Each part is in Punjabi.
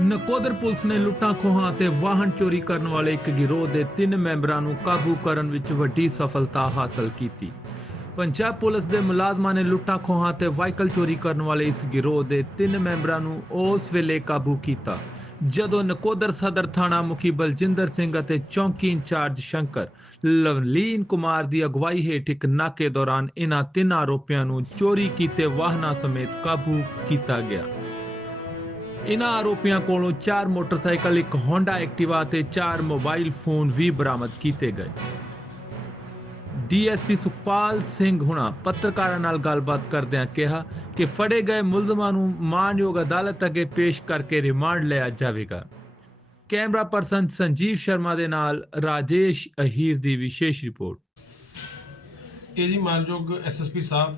ਨਕੋਦਰ ਪੁਲਿਸ ਨੇ ਲੁੱਟਾਂ ਖੋਹਾਂ ਅਤੇ ਵਾਹਨ ਚੋਰੀ ਕਰਨ ਵਾਲੇ ਇੱਕ ਗਿਰੋਹ ਦੇ ਤਿੰਨ ਮੈਂਬਰਾਂ ਨੂੰ ਕਾਬੂ ਕਰਨ ਵਿੱਚ ਵੱਡੀ ਸਫਲਤਾ ਹਾਸਲ ਕੀਤੀ। ਪੰਜਾਬ ਪੁਲਿਸ ਦੇ ਮੁਲਾਜ਼ਮਾਂ ਨੇ ਲੁੱਟਾਂ ਖੋਹਾਂ ਤੇ ਵਾਹੀਕਲ ਚੋਰੀ ਕਰਨ ਵਾਲੇ ਇਸ ਗਿਰੋਹ ਦੇ ਤਿੰਨ ਮੈਂਬਰਾਂ ਨੂੰ ਉਸ ਵੇਲੇ ਕਾਬੂ ਕੀਤਾ। ਜਦੋਂ ਨਕੋਦਰ ਸਦਰ ਥਾਣਾ ਮੁਖੀ ਬਲਜਿੰਦਰ ਸਿੰਘ ਅਤੇ ਚੌਂਕੀ ਇੰਚਾਰਜ ਸ਼ੰਕਰ ਲਵਲੀਨ ਕੁਮਾਰ ਦੀ ਅਗਵਾਈ ਹੇਠ ਇੱਕ ਨਾਕੇ ਦੌਰਾਨ ਇਹਨਾਂ ਤਿੰਨ ਆਰੋਪੀਆਂ ਨੂੰ ਚੋਰੀ ਕੀਤੇ ਵਾਹਨਾਂ ਸਮੇਤ ਕਾਬੂ ਕੀਤਾ ਗਿਆ। ਇਨ੍ਹਾਂ ਆਰੋਪੀਆਂ ਕੋਲੋਂ ਚਾਰ ਮੋਟਰਸਾਈਕਲ, ਇੱਕ ਹੋਂਡਾ ਐਕਟਿਵਾ ਤੇ ਚਾਰ ਮੋਬਾਈਲ ਫੋਨ ਵੀ ਬਰਾਮਦ ਕੀਤੇ ਗਏ। ਡੀਐਸਪੀ ਸੁਖਪਾਲ ਸਿੰਘ ਹੁਣਾ ਪੱਤਰਕਾਰਾਂ ਨਾਲ ਗੱਲਬਾਤ ਕਰਦਿਆਂ ਕਿਹਾ ਕਿ ਫੜੇ ਗਏ ਮੁਲਜ਼ਮਾਂ ਨੂੰ ਮਾਨਯੋਗ ਅਦਾਲਤ ਅੱਗੇ ਪੇਸ਼ ਕਰਕੇ ਰਿਮਾਂਡ ਲਿਆ ਜਾਵੇਗਾ। ਕੈਮਰਾ ਪਰਸਨ ਸੰਜੀਵ ਸ਼ਰਮਾ ਦੇ ਨਾਲ ਰਾਜੇਸ਼ ਅਹੀਰ ਦੀ ਵਿਸ਼ੇਸ਼ ਰਿਪੋਰਟ। ਇਹ ਜੀ ਮਾਨਯੋਗ ਐਸਐਸਪੀ ਸਾਹਿਬ,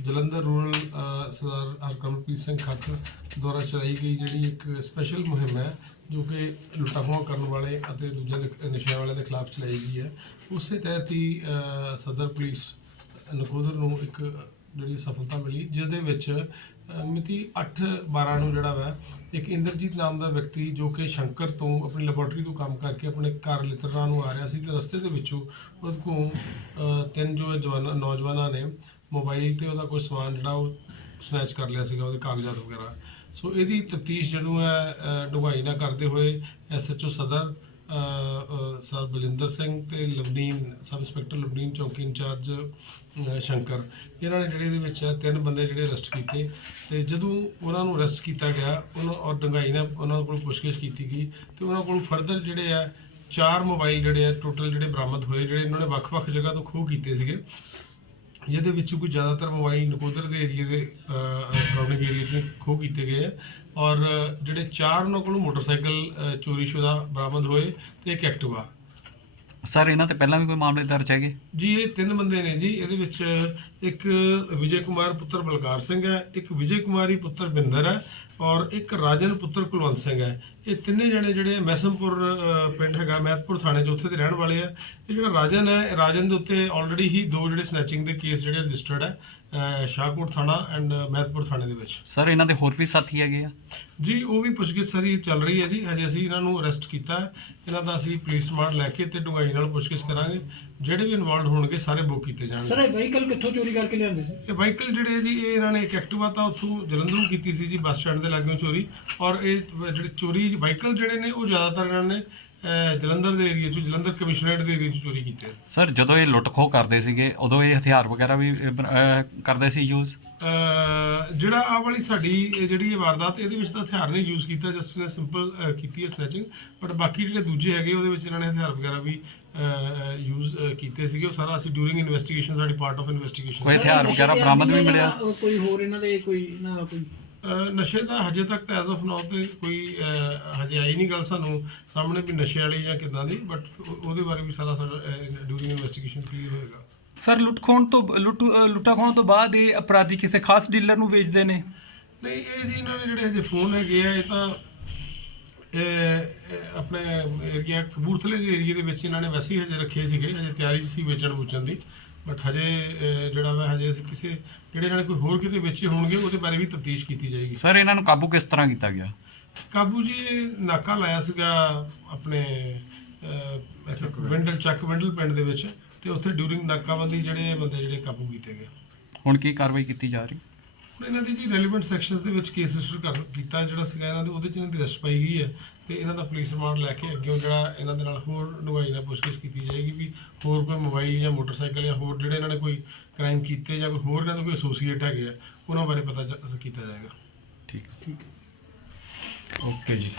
ਜਲੰਧਰ ਰੂਰਲ ਸਰਦਾਰ ਹਰਕਮਲਪ੍ਰੀਤ ਸਿੰਘ ਖੱਟ ਦੁਆਰਾ ਚਲਾਈ ਗਈ ਜਿਹੜੀ ਇੱਕ ਸਪੈਸ਼ਲ ਮੁਹਿੰਮ ਹੈ ਜੋ ਕਿ ਲੁੱਟਾਖੋਹਾਂ ਕਰਨ ਵਾਲੇ ਅਤੇ ਦੂਜਿਆਂ ਦੇ ਨਸ਼ਿਆਂ ਵਾਲਿਆਂ ਦੇ ਖਿਲਾਫ ਚਲਾਈ ਗਈ ਹੈ। ਉਸੇ ਤਹਿਤ ਹੀ ਅ, ਸਦਰ ਪੁਲਿਸ ਨਕੋਦਰ ਨੂੰ ਇੱਕ ਜਿਹੜੀ ਸਫਲਤਾ ਮਿਲੀ ਜਿਸ ਦੇ ਵਿੱਚ ਅ, ਮਿਤੀ 8/12 ਨੂੰ ਜਿਹੜਾ ਵਾ ਇੱਕ ਇੰਦਰਜੀਤ ਨਾਮ ਦਾ ਵਿਅਕਤੀ ਜੋ ਕਿ ਸ਼ੰਕਰ ਤੋਂ ਆਪਣੀ ਲੈਬੋਰਟਰੀ ਤੋਂ ਕੰਮ ਕਰਕੇ ਆਪਣੇ ਘਰ ਲਿਤਰਾ ਨੂੰ ਆ ਰਿਹਾ ਸੀ ਤੇ ਰਸਤੇ ਦੇ ਵਿੱਚੋਂ ਉਹਦੇ ਕੋਲ ਅ, ਤਿੰਨ ਜੋ ਜਵਾਨਾਂ ਨੌਜਵਾਨਾਂ ਨੇ ਮੋਬਾਈਲ ਤੇ ਉਹਦਾ ਕੋਈ ਸਮਾਨ ਜਿਹੜਾ ਉਹ ਸਨੈਚ ਕਰ ਲਿਆ ਸੀਗਾ ਉਹਦੇ ਕਾਗਜ਼ਾਤ ਵਗੈਰਾ। ਸੋ ਇਹਦੀ ਤਫਤੀਸ਼ ਜਦੋਂ ਹੈ ਅ, ਡੂੰਘਾਈ ਨਾਲ ਕਰਦੇ ਹੋਏ ਐਸਐਚਓ ਸਦਰ ਅ, ਅ, ਸਰ ਬਲਿੰਦਰ ਸਿੰਘ ਤੇ ਲਵਨੀਨ ਸਬ ਇੰਸਪੈਕਟਰ ਲਵਨੀਨ ਚੌਕੀ ਇੰਚਾਰਜ ਸ਼ੰਕਰ। ਇਹਨਾਂ ਨੇ ਜਿਹੜੇ ਇਹਦੇ ਵਿੱਚ ਤਿੰਨ ਬੰਦੇ ਜਿਹੜੇ ਅਰੈਸਟ ਕੀਤੇ ਤੇ ਜਦੋਂ ਉਹਨਾਂ ਨੂੰ ਅਰੈਸਟ ਕੀਤਾ ਗਿਆ ਉਹਨਾਂ ਔਰ ਡੰਗਾਈ ਨਾਲ ਉਹਨਾਂ ਕੋਲ ਪੁੱਛਗਿੱਛ ਕੀਤੀ ਗਈ ਤੇ ਉਹਨਾਂ ਕੋਲ ਫਰਦਰ ਜਿਹੜੇ ਆ ਚਾਰ ਮੋਬਾਈਲ ਜਿਹੜੇ ਆ ਟੋਟਲ ਜਿਹੜੇ ਬਰਾਮਦ ਹੋਏ ਜਿਹੜੇ ਇਹਨਾਂ ਨੇ ਵੱਖ-ਵੱਖ ਜਗ੍ਹਾ ਤੋਂ ਖੋਹ ਕੀਤੇ ਸੀਗੇ। ਜਿਹਦੇ ਵਿੱਚ ਕੋਈ ਜ਼ਿਆਦਾਤਰ ਮੋਬਾਈਲ ਨਕੋਦਰ ਦੇ ਏਰੀਆ ਦੇ ਸਰਾਊਂਡਿੰਗ ਏਰੀਆ 'ਚ ਖੋਹ ਕੀਤੇ ਗਏ ਆ। ਔਰ ਜਿਹੜੇ ਚਾਰ ਉਹਨਾਂ ਕੋਲੋਂ ਮੋਟਰਸਾਈਕਲ ਅ, ਚੋਰੀਸ਼ੁਦਾ ਬਰਾਮਦ ਹੋਏ ਤੇ ਇੱਕ ਐਕਟਿਵਾ ਸਰ ਇਹਨਾਂ ਤੇ ਪਹਿਲਾਂ ਵੀ ਕੋਈ ਮਾਮਲੇ ਦਰਜ ਹੈਗੇ? ਜੀ ਇਹ ਤਿੰਨ ਬੰਦੇ ਨੇ ਜੀ। ਇਹਦੇ ਵਿੱਚ ਇੱਕ ਵਿਜੇ ਕੁਮਾਰ ਪੁੱਤਰ ਬਲਕਾਰ ਸਿੰਘ ਹੈ ਇੱਕ ਵਿਜੇ ਕੁਮਾਰੀ ਪੁੱਤਰ ਬਿੰਦਰ ਹੈ ਔਰ ਇੱਕ ਰਾਜਨ ਪੁੱਤਰ ਕੁਲਵੰਤ ਸਿੰਘ ਹੈ। ਇਹ ਤਿੰਨੇ ਜਣੇ ਜਿਹੜੇ ਮੈਸਮਪੁਰ ਪਿੰਡ ਹੈਗਾ ਮਹਿਤਪੁਰ ਥਾਣੇ 'ਚ ਉੱਥੇ ਦੇ ਰਹਿਣ ਵਾਲੇ ਆ। ਇਹ ਜਿਹੜਾ ਰਾਜਨ ਹੈ ਰਾਜਨ ਦੇ ਉੱਤੇ ਆਲਰੇਡੀ ਹੀ ਦੋ ਜਿਹੜੇ ਸਨੈਚਿੰਗ ਦੇ ਕੇਸ ਜਿਹੜੇ ਰਜਿਸਟਰਡ ਹੈ ਸ਼ਾਹਕੋਟ ਥਾਣਾ ਐਂਡ ਮਹਿਤਪੁਰ ਥਾਣੇ ਦੇ ਵਿੱਚ। ਸਰ ਇਹਨਾਂ ਦੇ ਹੋਰ ਵੀ ਸਾਥੀ ਹੈਗੇ ਆ? ਜੀ ਉਹ ਵੀ ਪੁੱਛਗਿੱਛ ਸਾਰੀ ਚੱਲ ਰਹੀ ਹੈ ਜੀ। ਹਜੇ ਅਸੀਂ ਇਹਨਾਂ ਨੂੰ ਅਰੈਸਟ ਕੀਤਾ। ਹੈ ਇਹਨਾਂ ਦਾ ਅਸੀਂ ਪੁਲਿਸ ਰਿਮਾਂਡ ਲੈ ਕੇ ਤੇ ਡੂੰਘਾਈ ਨਾਲ ਪੁੱਛਗਿੱਛ ਕਰਾਂਗੇ। ਜਿਹੜੇ ਵੀ ਇਨਵੋਲਡ ਹੋਣਗੇ ਸਾਰੇ ਬੁੱਕ ਕੀਤੇ ਸਰ ਜਾਣਗੇ ਇਹ ਵਹੀਕਲ ਕਿੱਥੋਂ ਚੋਰੀ ਕਰਕੇ ਲਿਆਉਂਦੇ ਸੀ? ਇਹ ਵਾਹੀਕਲ ਜਿਹੜੇ ਜੀ ਇਹ ਇਹਨਾਂ ਨੇ ਇੱਕ ਐਕਟਿਵਾ ਤਾਂ ਉੱਥੋਂ ਜਲੰਧਰੋਂ ਕੀਤੀ ਸੀ ਜੀ ਬੱਸ ਸਟੈਂਡ ਦੇ ਲਾਗਿਓਂ ਚੋਰੀ। ਔਰ ਇਹ ਜਿਹੜੇ ਚੋਰੀ ਵਾਹੀਕਲ ਜਿਹੜੇ ਨੇ ਉਹ ਜ਼ਿਆਦਾਤਰ ਇਹਨਾਂ ਨੇ ਜਲੰਧਰ ਦੇ ਏਰੀਆ 'ਚੋਂ ਜਲੰਧਰ ਕਮਿਸ਼ਨਰੇਟ ਦੇ ਏਰੀਆ 'ਚ ਚੋਰੀ ਕੀਤੇ ਆ। ਸਰ ਜਦੋਂ ਇਹ ਲੁੱਟ ਖੋਹ ਕਰਦੇ ਸੀਗੇ ਉਦੋਂ ਇਹ ਹਥਿਆਰ ਵਗੈਰਾ ਵੀ ਅਹ, ਬਣ- ਅਹ, ਕਰਦੇ ਸੀ ਯੂਜ਼? ਅਹ, ਜਿਹੜਾ ਆ ਵਾਲੀ ਸਾਡੀ ਇਹ ਜਿਹੜੀ ਇਹ ਵਾਰਦਾਤ ਇਹਦੇ ਵਿੱਚ ਤਾਂ ਹਥਿਆਰ ਨਹੀਂ ਯੂਜ਼ ਕੀਤਾ ਜਸਟ ਨੇ ਸਿੰਪਲ ਕੀਤੀ ਹੈ ਸਨੈਚਿੰਗ ਬਟ ਬਾਕੀ ਜਿਹੜੇ ਦੂਜੇ ਹੈਗੇ ਉਹਦੇ ਵਿੱਚ ਇਹਨਾਂ ਨੇ ਹਥਿਆਰ ਵਗੈਰਾ ਵੀ ਯੂਜ਼ ਕੀਤੇ ਸੀਗੇ। ਉਹ ਸਾਰਾ ਅਸੀਂ ਡਿਊਰਿੰਗ ਇਨਵੈਸਟੀਗੇਸ਼ਨ ਸਾਡੀ ਪਾਰਟ ਆਫ ਇਨਵੈਸਟੀਗੇਸ਼ਨ ਕੋਈ ਹਥਿਆਰ ਵਗੈਰਾ ਬਰਾਮਦ ਵੀ ਮਿਲਿਆ? ਕੋਈ ਹੋਰ ਇਹਨਾਂ ਦੇ ਕੋਈ ਇਹਨਾਂ ਦਾ ਕੋਈ ਨਸ਼ੇ ਦਾ ਹਜੇ ਤੱਕ ਤਾਂ ਐਜ਼ ਆਫ ਨਾਓ ਤੇ ਕੋਈ ਹਜੇ ਆਈ ਨਹੀਂ ਗੱਲ ਸਾਨੂੰ ਸਾਹਮਣੇ ਵੀ ਨਸ਼ੇ ਵਾਲੀ ਜਾਂ ਕਿਦਾਂ ਦੀ ਬਟ ਉਹਦੇ ਬਾਰੇ ਵੀ ਸਾਰਾ ਸਾਡਾ ਡਿਊਰਿੰਗ ਇਨਵੈਸਟੀਗੇਸ਼ਨ ਕਲੀਅਰ ਹੋਏਗਾ। ਸਰ ਲੁੱਟ ਖੋਣ ਤੋਂ ਲੁੱਟ ਲੁੱਟਾ ਖੋਣ ਤੋਂ ਬਾਅਦ ਇਹ ਅਪਰਾਧੀ ਕਿਸੇ ਖਾਸ ਡੀਲਰ ਨੂੰ ਵੇਚਦੇ ਨੇ? ਨਹੀਂ ਇਹ ਜੀ ਇਹਨਾਂ ਨੇ ਜਿਹੜੇ ਹਜੇ ਫੋਨ ਹੈਗੇ ਆ ਇਹ ਤਾਂ ਆਪਣੇ ਏਰੀਆ ਕਬੂਰਥਲੇ ਦੇ ਏਰੀਆ ਦੇ ਵਿੱਚ ਇਹਨਾਂ ਨੇ ਵੈਸੇ ਹੀ ਹਜੇ ਰੱਖੇ ਸੀਗੇ ਹਜੇ ਤਿਆਰੀ ਸੀ ਵੇਚਣ ਵੂਚਣ ਦੀ। ਬਟ ਹਜੇ ਅਹ, ਜਿਹੜਾ ਵਾ ਹਜੇ ਅਸੀਂ ਕਿਸੇ ਜਿਹੜੇ ਇਹਨਾਂ ਨੇ ਕੋਈ ਹੋਰ ਕਿਤੇ ਵੇਚੇ ਹੋਣਗੇ ਉਹਦੇ ਬਾਰੇ ਵੀ ਤਫਤੀਸ਼ ਕੀਤੀ ਜਾਏਗੀ। ਸਰ ਇਹਨਾਂ ਨੂੰ ਕਾਬੂ ਕਿਸ ਤਰ੍ਹਾਂ ਕੀਤਾ ਗਿਆ? ਕਾਬੂ ਜੀ ਨਾਕਾ ਲਾਇਆ ਸੀਗਾ ਆਪਣੇ ਅਹ, ਇੱਥੇ ਵਿੰਡਲ ਚੱਕ ਵਿੰਡਲ ਪਿੰਡ ਦੇ ਵਿੱਚ ਤੇ ਉੱਥੇ ਡਿਊਰਿੰਗ ਨਾਕਾਬੰਦੀ ਜਿਹੜੇ ਬੰਦੇ ਜਿਹੜੇ ਕਾਬੂ ਕੀਤੇ ਗਏ। ਹੁਣ ਕੀ ਕਾਰਵਾਈ ਕੀਤੀ ਜਾ ਰਹੀ? ਹੁਣ ਇਹਨਾਂ ਦੀ ਜੀ ਰੈਲੇਵੈਂਟ ਸੈਕਸ਼ਨਸ ਦੇ ਵਿੱਚ ਕੇਸ ਰਜਿਸਟਰ ਕੀਤਾ ਜਿਹੜਾ ਸੀਗਾ ਇਹਨਾਂ ਦੇ ਉਹਦੇ ਚ ਇਹਨਾਂ ਦੀ ਅਰੈਸਟ ਪਾਈ ਗਈ ਹੈ ਤੇ ਇਹਨਾਂ ਦਾ ਪੁਲਿਸ ਰਿਮਾਂਡ ਲੈ ਕੇ ਅੱਗੇ ਜਿਹੜਾ ਇਹਨਾਂ ਦੇ ਨਾਲ ਹੋਰ ਡੂੰਘਾਈ ਨਾਲ ਪੁੱਛਗਿੱਛ ਕੀਤੀ ਜਾਏਗੀ ਵੀ ਹੋਰ ਕੋਈ ਮੋਬਾਈਲ ਜਾਂ ਮੋਟਰਸਾਈਕਲ ਜਾਂ ਹੋਰ ਜਿਹੜੇ ਇਹਨਾਂ ਨੇ ਕੋਈ ਕ੍ਰਾਈਮ ਕੀਤੇ ਜਾਂ ਕੋਈ ਹੋਰ ਇਹਨਾਂ ਦਾ ਕੋਈ ਐਸੋਸੀਏਟ ਹੈਗੇ ਆ ਉਹਨਾਂ ਬਾਰੇ ਪਤਾ ਜਾ- ਕੀਤਾ ਜਾਏਗਾ। ਠੀਕ ਹੈ। ਓਕੇ ਜੀ।